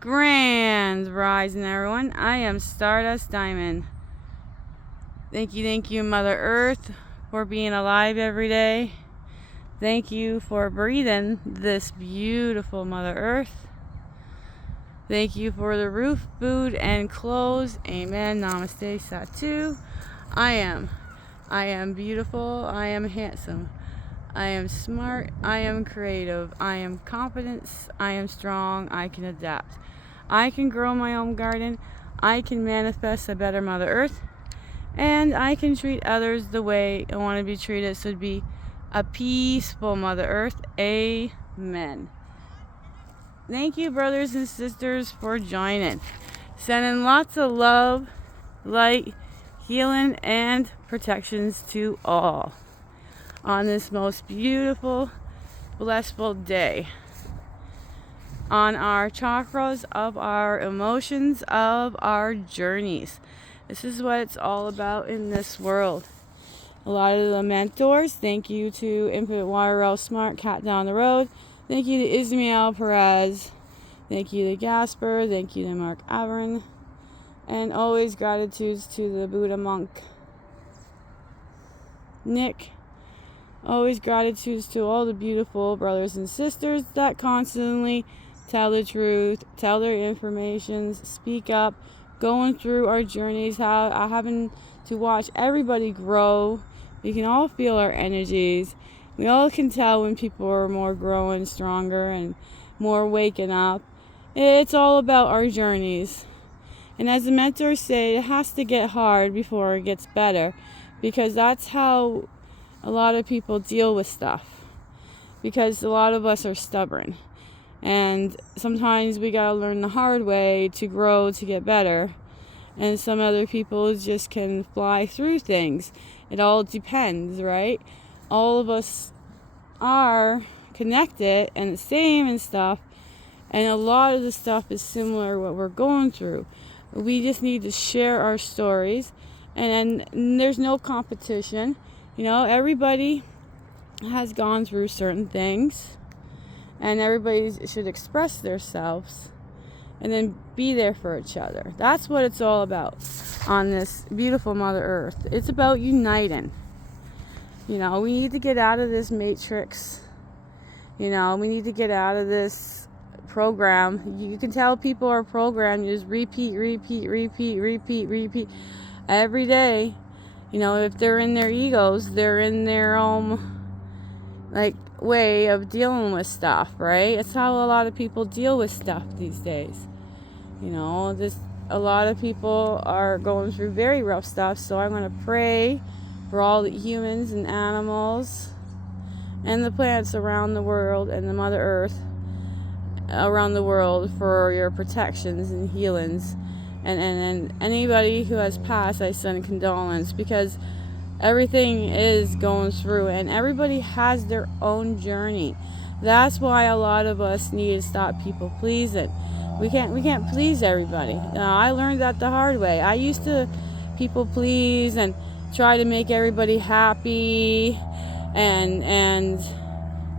Grand rising, everyone. I am Stardust Diamond. Thank you, Mother Earth, for being alive every day. Thank you for breathing this beautiful Mother Earth. Thank you for the roof, food, and clothes. Amen. Namaste, Satu. I am beautiful. I am handsome. I am smart. I am creative. I am confident. I am strong. I can adapt. I can grow my own garden. I can manifest a better Mother Earth. And I can treat others the way I want to be treated. So it'd be a peaceful Mother Earth. Amen. Thank you, brothers and sisters, for joining. Sending lots of love, light, healing, and protections to all on this most beautiful, blissful day. On our chakras of our emotions, of our journeys. This is what it's all about in this world. A lot of the mentors, thank you to Infinite YRL Smart Cat down the road. Thank you to Ismael Perez. Thank you to Gasper. Thank you to Mark Avern. And always gratitudes to the Buddha monk, Nick. Always gratitudes to all the beautiful brothers and sisters that constantly tell the truth, tell their informations, speak up, going through our journeys, having to watch everybody grow. We can all feel our energies. We all can tell when people are more growing, stronger, and more waking up. It's all about our journeys. And as the mentors say, it has to get hard before it gets better, because that's how a lot of people deal with stuff, because a lot of us are stubborn. And sometimes we gotta learn the hard way to grow, to get better. And some other people just can fly through things. It all depends, right? All of us are connected and the same and stuff. And a lot of the stuff is similar to what we're going through. We just need to share our stories. And there's no competition. You know, everybody has gone through certain things. And everybody should express themselves and then be there for each other. That's what it's all about on this beautiful Mother Earth. It's about uniting. You know, we need to get out of this matrix. You know, we need to get out of this program. You can tell people are programmed. You just repeat every day. You know, if they're in their egos, they're in their own way of dealing with stuff, right? It's how a lot of people deal with stuff these days. You know, a lot of people are going through very rough stuff, so I'm going to pray for all the humans and animals and the plants around the world and the Mother Earth around the world for your protections and healings. And anybody who has passed, I send condolence, because everything is going through, and everybody has their own journey. That's why a lot of us need to stop people pleasing. We can't please everybody. I learned that the hard way. I used to people please and try to make everybody happy and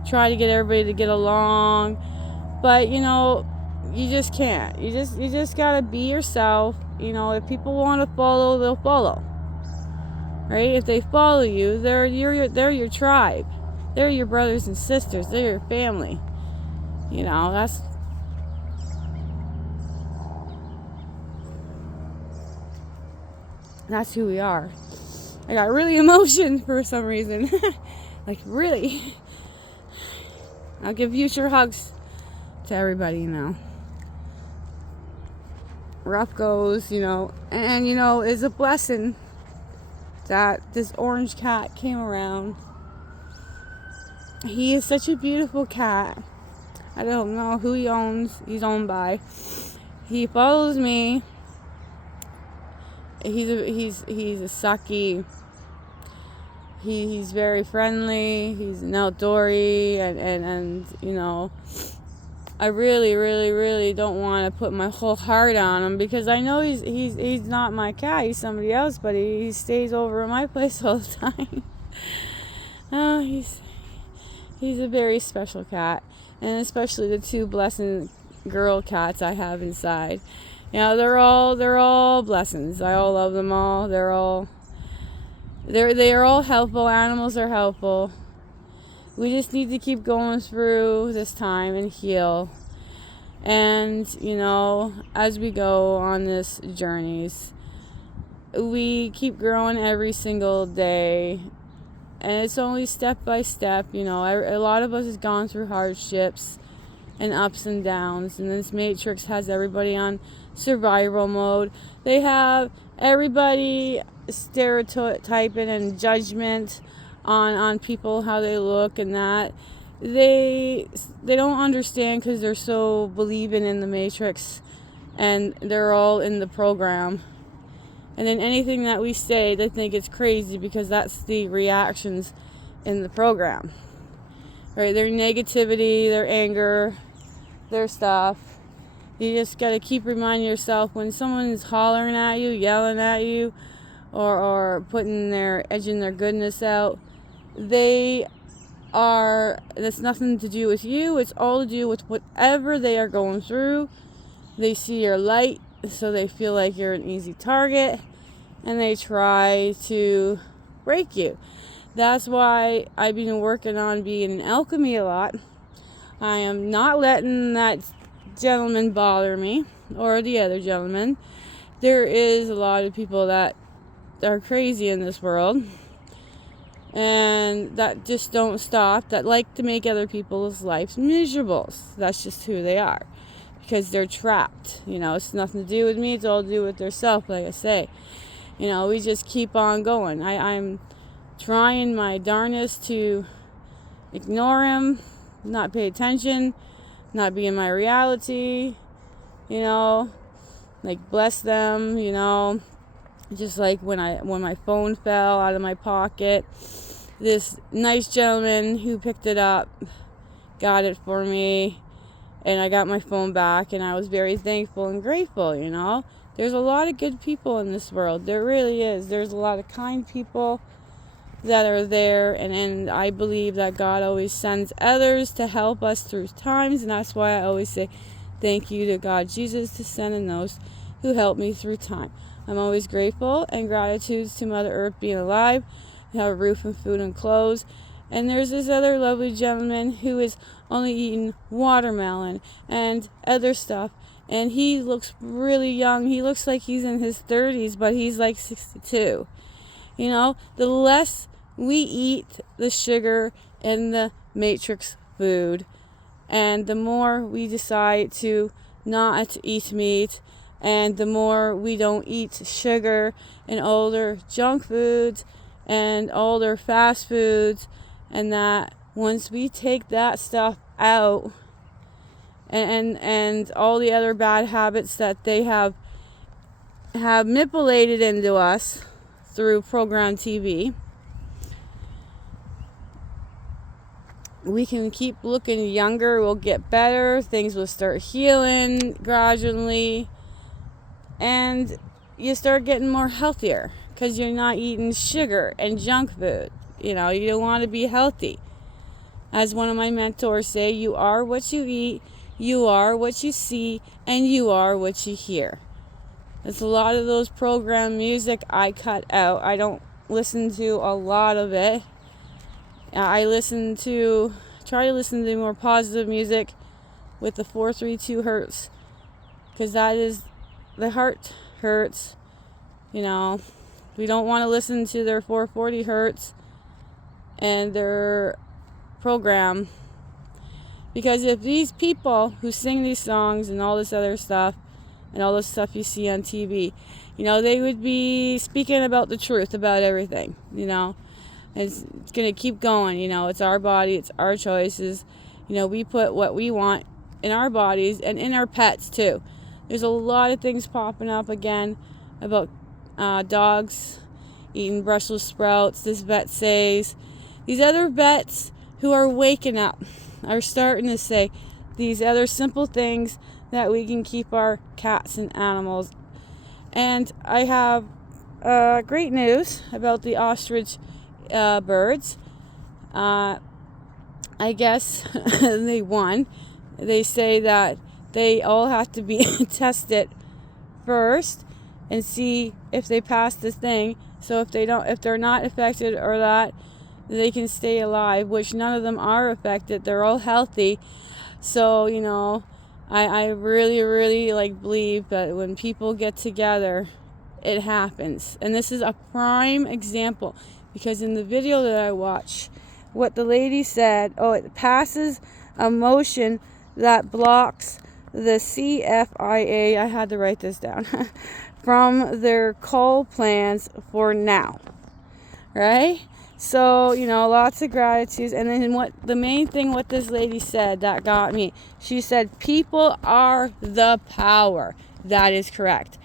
try to get everybody to get along. But you know, you just can't. You just gotta be yourself. You know, if people want to follow, they'll follow. Right? If they follow you, they're your tribe. They're your brothers and sisters. They're your family. You know, that's who we are. I got really emotional for some reason. Like, really. I'll give future hugs to everybody, you know. Rough goes, you know. And, you know, it's a blessing that this orange cat came around. He is such a beautiful cat. I don't know who he's owned by. He follows me. He's a sucky. He's very friendly. He's an outdoorsy, and you know, I really don't want to put my whole heart on him, because I know he's not my cat. He's somebody else, but he stays over at my place all the time. He's a very special cat, and especially the two blessings girl cats I have inside. You know, they're all blessings. I all love them all. They are all helpful. Animals are helpful. We just need to keep going through this time and heal. And, you know, as we go on this journeys, we keep growing every single day. And it's only step by step, you know. A lot of us has gone through hardships and ups and downs. And this Matrix has everybody on survival mode. They have everybody stereotyping and judgment on people, how they look and that. They don't understand because they're so believing in the Matrix, and they're all in the program. And then anything that we say, they think it's crazy because that's the reactions in the program. Right? Their negativity, their anger, their stuff. You just got to keep reminding yourself when someone's hollering at you, yelling at you, or edging their goodness out, that's nothing to do with you. It's all to do with whatever they are going through. They see your light, so they feel like you're an easy target, and they try to break you. That's why I've been working on being in alchemy a lot. I am not letting that gentleman bother me, or the other gentleman. There is a lot of people that are crazy in this world, and that just don't stop, that like to make other people's lives miserable. That's just who they are, because they're trapped. You know, it's nothing to do with me, it's all to do with their self, like I say. You know, we just keep on going. I'm trying my darnest to ignore him, not pay attention, not be in my reality, you know, like bless them, you know. Just like when my phone fell out of my pocket, this nice gentleman who picked it up got it for me, and I got my phone back, and I was very thankful and grateful, you know. There's a lot of good people in this world. There really is. There's a lot of kind people that are there, and I believe that God always sends others to help us through times, and that's why I always say thank you to God, Jesus, to sending those who help me through time. I'm always grateful and gratitude to Mother Earth being alive, have a roof and food and clothes. And there's this other lovely gentleman who is only eating watermelon and other stuff, and he looks really young. He looks like he's in his 30s, but he's like 62. You know, the less we eat the sugar and the Matrix food, and the more we decide to not eat meat, and the more we don't eat sugar and all their junk foods and all their fast foods, and that once we take that stuff out, and all the other bad habits that they have manipulated into us through program TV, we can keep looking younger. We'll get better. Things will start healing gradually. And you start getting more healthier because you're not eating sugar and junk food. You know, you don't want to be healthy. As one of my mentors say, you are what you eat, you are what you see, and you are what you hear. There's a lot of those program music I cut out. I don't listen to a lot of it. I try to listen to more positive music with the 432 hertz, because that is, the heart hurts, you know. We don't want to listen to their 440 hertz and their program, because if these people who sing these songs and all this other stuff and all this stuff you see on TV, you know, they would be speaking about the truth about everything, you know. It's going to keep going, you know. It's our body, it's our choices. You know, we put what we want in our bodies and in our pets too. There's a lot of things popping up again about dogs eating Brussels sprouts. This vet says, these other vets who are waking up are starting to say these other simple things that we can keep our cats and animals. And I have great news about the ostrich birds. I guess they won. They say that they all have to be tested first and see if they pass this thing. So if they're not affected or that, they can stay alive, which none of them are affected. They're all healthy. So, I really, really believe that when people get together, it happens. And this is a prime example, because in the video that I watched, what the lady said, it passes a motion that blocks the CFIA, I had to write this down, from their coal plans for now, right? So, lots of gratitudes. And then the main thing what this lady said that got me, she said, people are the power. That is correct.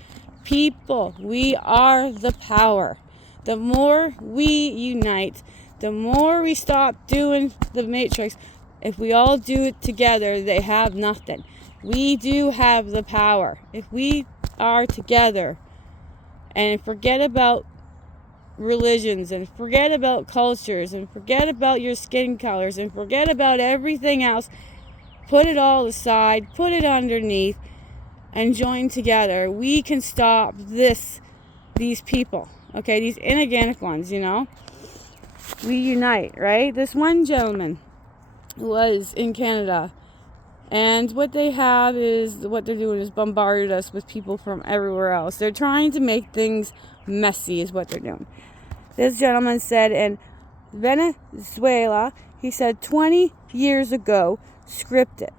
People, we are the power. The more we unite, the more we stop doing the matrix. If we all do it together, they have nothing. We do have the power. If we are together and forget about religions and forget about cultures and forget about your skin colors and forget about everything else, put it all aside, put it underneath, and join together, we can stop these people, okay, these inorganic ones. We unite, right? This one gentleman was in Canada, and what they're doing is bombarded us with people from everywhere else. They're trying to make things messy is what they're doing. This gentleman said in Venezuela, he said 20 years ago, scripted.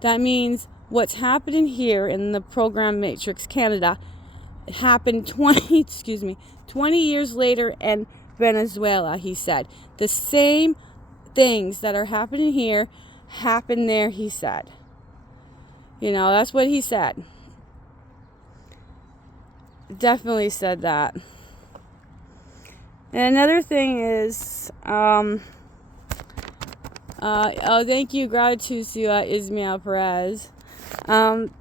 That means what's happening here in the program Matrix Canada, it happened 20 years later in Venezuela, he said. The same things that are happening here happen there, he said. That's what he said. Definitely said that. And another thing is, thank you, gratitude to Ismael Perez.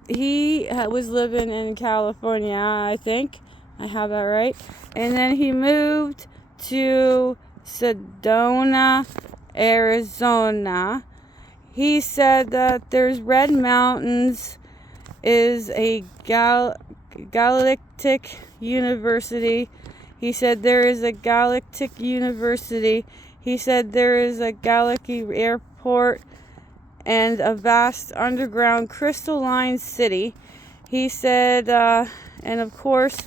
He was living in California, I think. I have that right. And then he moved to Sedona, Arizona. He said that there's Red Mountains is a galactic university. He said there is a galactic university. He said there is a Galaxy airport and a vast underground crystalline city. He said, and of course,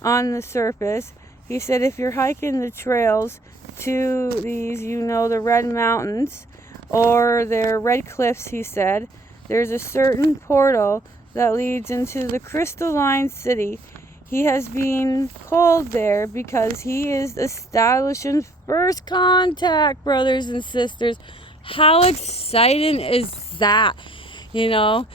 on the surface, he said if you're hiking the trails to these, the Red Mountains or their Red Cliffs, he said, there's a certain portal that leads into the crystalline city. He has been called there because he is establishing first contact, brothers and sisters. How exciting is that? I'm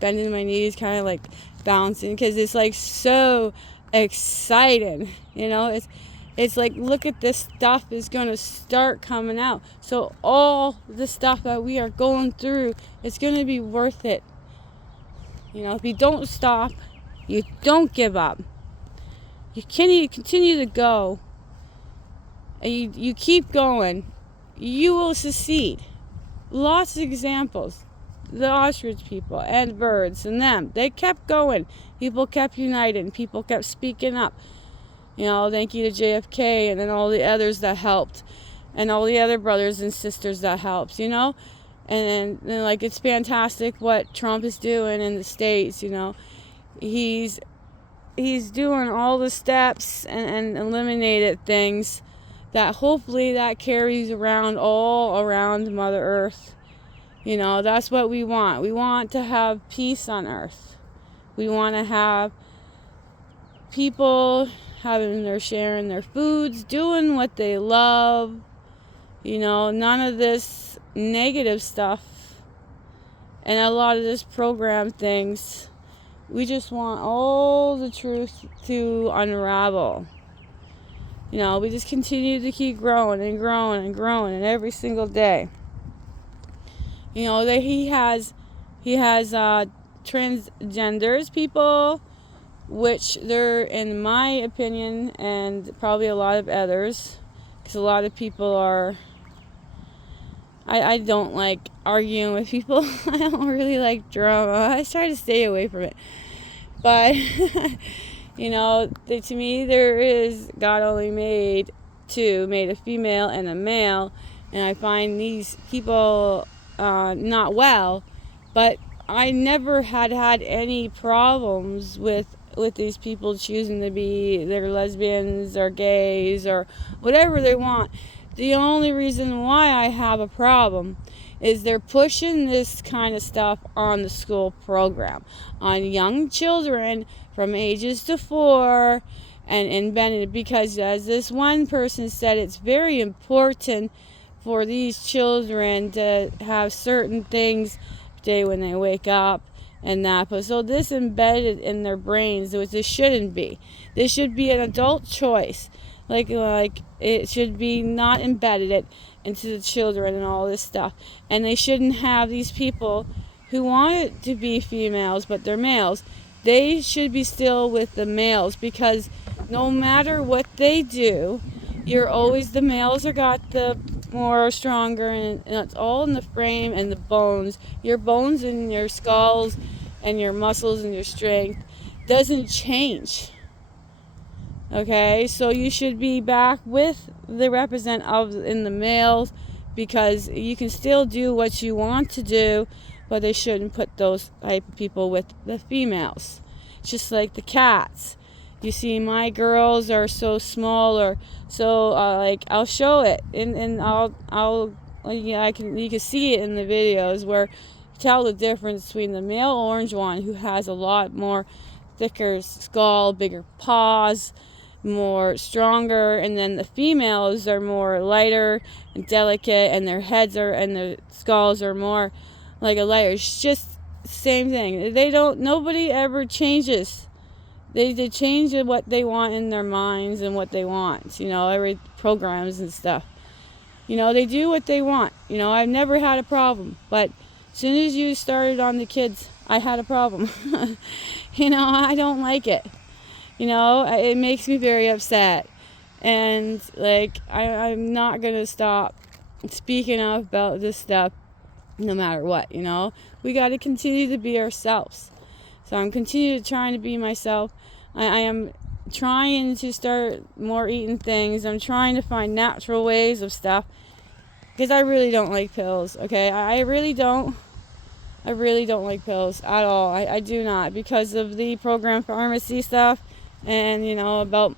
bending my knees, kind of bouncing, because it's so exciting. It's look at this stuff is going to start coming out. So all the stuff that we are going through, it's going to be worth it. If you don't stop, you don't give up, you continue to go, and you keep going, you will succeed. Lots of examples. The ostrich people and birds and them, they kept going. People kept uniting. People kept speaking up. Thank you to JFK and then all the others that helped, and all the other brothers and sisters that helped, and then it's fantastic what Trump is doing in the States. He's doing all the steps and eliminated things that hopefully that carries around all around Mother Earth. That's what we want. We want to have peace on Earth. We want to have people sharing their foods, doing what they love. None of this negative stuff and a lot of this program things. We just want all the truth to unravel. We just continue to keep growing and growing and growing, and every single day. He has transgenders people, which they're, in my opinion, and probably a lot of others, because a lot of people are I don't like arguing with people. I don't really like drama. I try to stay away from it. But, to me, there is, God only made a female and a male. And I find these people not well. But I never had any problems with these people choosing to be, they're lesbians or gays or whatever they want. The only reason why I have a problem is they're pushing this kind of stuff on the school program, on young children from ages to 4 and Bennett, because as this one person said, it's very important for these children to have certain things day when they wake up and that. But so this embedded in their brains, which this shouldn't be. This should be an adult choice. Like it should be not embedded it into the children and all this stuff. And they shouldn't have these people who want it to be females but they're males. They should be still with the males, because no matter what they do, you're always, the males are got the more stronger, and it's all in the frame and the bones. Your bones and your skulls and your muscles and your strength doesn't change. Okay, so you should be back with the representative in the males, because you can still do what you want to do, but they shouldn't put those type of people with the females. Just like the cats. You see, my girls are so small, or so I'll show it, and you can see it in the videos where you tell the difference between the male orange one, who has a lot more thicker skull, bigger paws, more stronger, and then the females are more lighter and delicate, and their heads are, and their skulls are more like a lighter. It's just the same thing. Nobody ever changes. They change what they want in their minds and what they want, every programs and stuff. They do what they want. I've never had a problem, but as soon as you started on the kids, I had a problem. I don't like it. It makes me very upset. And I'm not going to stop speaking up about this stuff no matter what. We got to continue to be ourselves. So I'm continuing trying to be myself. I am trying to start more eating things. I'm trying to find natural ways of stuff, because I really don't like pills. Okay, I really don't like pills at all. I do not, because of the program pharmacy stuff, and about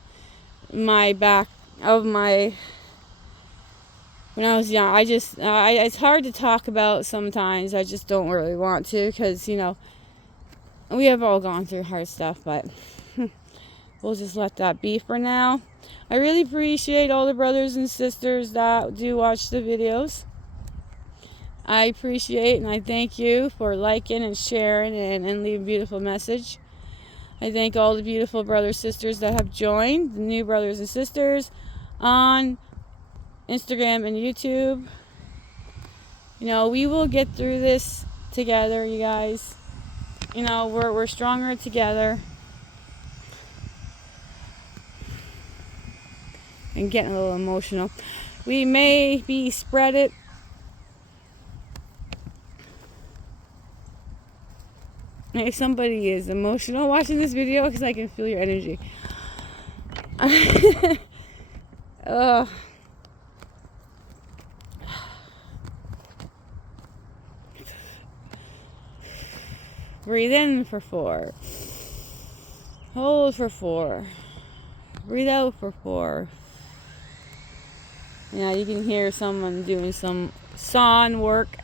my back of my, when I was young. It's hard to talk about sometimes. I just don't really want to, because we have all gone through hard stuff, but we'll just let that be for now. I really appreciate all the brothers and sisters that do watch the videos. I appreciate and I thank you for liking and sharing and leaving a beautiful message. I thank all the beautiful brothers and sisters that have joined, the new brothers and sisters on Instagram and YouTube. We will get through this together, you guys. We're stronger together. And getting a little emotional. We may be spread it. If somebody is emotional watching this video, because I can feel your energy. Breathe in for 4. Hold for 4. Breathe out for 4. You can hear someone doing some sawn work.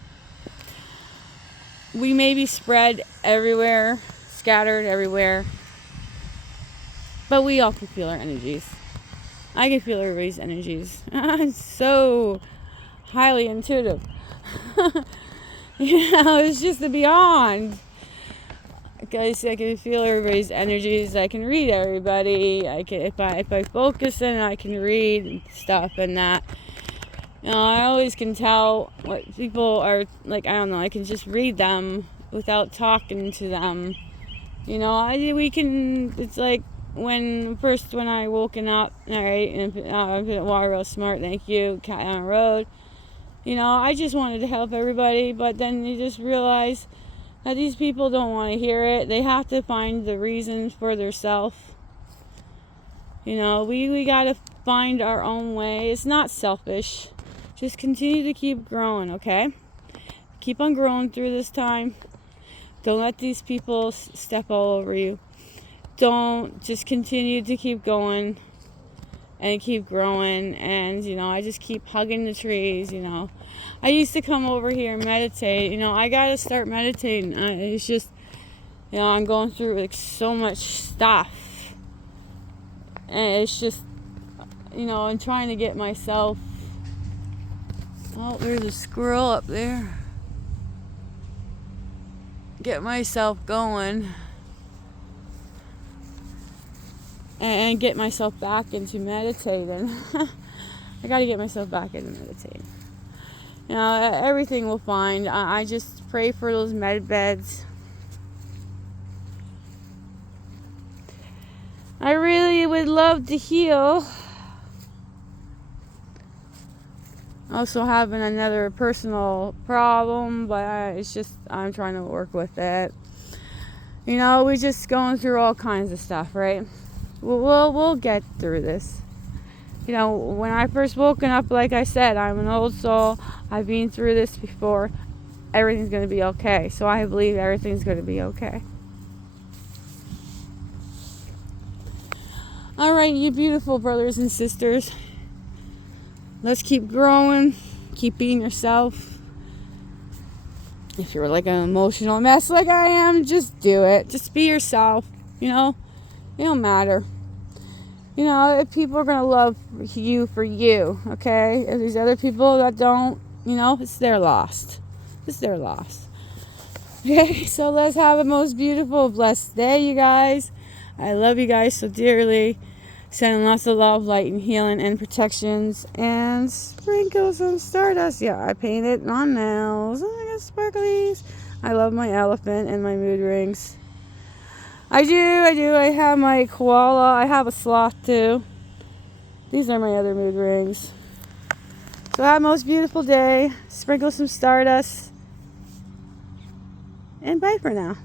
We may be spread everywhere, scattered everywhere, but we all can feel our energies. I can feel everybody's energies. I'm so highly intuitive. It's just the beyond. Because I can feel everybody's energies. I can read everybody. If I focus in, I can read stuff and that. I always can tell what people are like. I don't know. I can just read them without talking to them. We can. It's like when I woken up. All right, and Water Real Smart. Thank you, Cat on the Road. You know, I just wanted to help everybody, but then you just realize that these people don't want to hear it. They have to find the reasons for themselves. You know, we got to find our own way. It's not selfish. Just continue to keep growing, okay? Keep on growing through this time. Don't let these people step all over you. Don't, just continue to keep going and keep growing. And, you know, I just keep hugging the trees, you know. I used to come over here and meditate. You know, I got to start meditating. It's just, you know, I'm going through like so much stuff. And it's just, you know, I'm trying to get myself. Oh, there's a squirrel up there. Get myself going. And get myself back into meditating. I got to get myself back into meditating. You know, everything will find. I just pray for those med beds. I really would love to heal. Also having another personal problem, but it's just, I'm trying to work with it. You know, we're just going through all kinds of stuff, right? We'll get through this. You know, when I first woken up, like I said, I'm an old soul. I've been through this before. Everything's going to be okay. So I believe everything's going to be okay. All right, you beautiful brothers and sisters. Let's keep growing. Keep being yourself. If you're like an emotional mess like I am, just do it. Just be yourself, you know? It don't matter. You know, if people are going to love you for you, okay? If there's other people that don't, you know, it's their loss. It's their loss. Okay, so let's have a most beautiful, blessed day, you guys. I love you guys so dearly. Sending lots of love, light, and healing, and protections. And sprinkle some stardust. Yeah, I painted on nails. Oh, I got sparklies. I love my elephant and my mood rings. I do. I have my koala. I have a sloth too. These are my other mood rings. So have a most beautiful day. Sprinkle some stardust. And bye for now.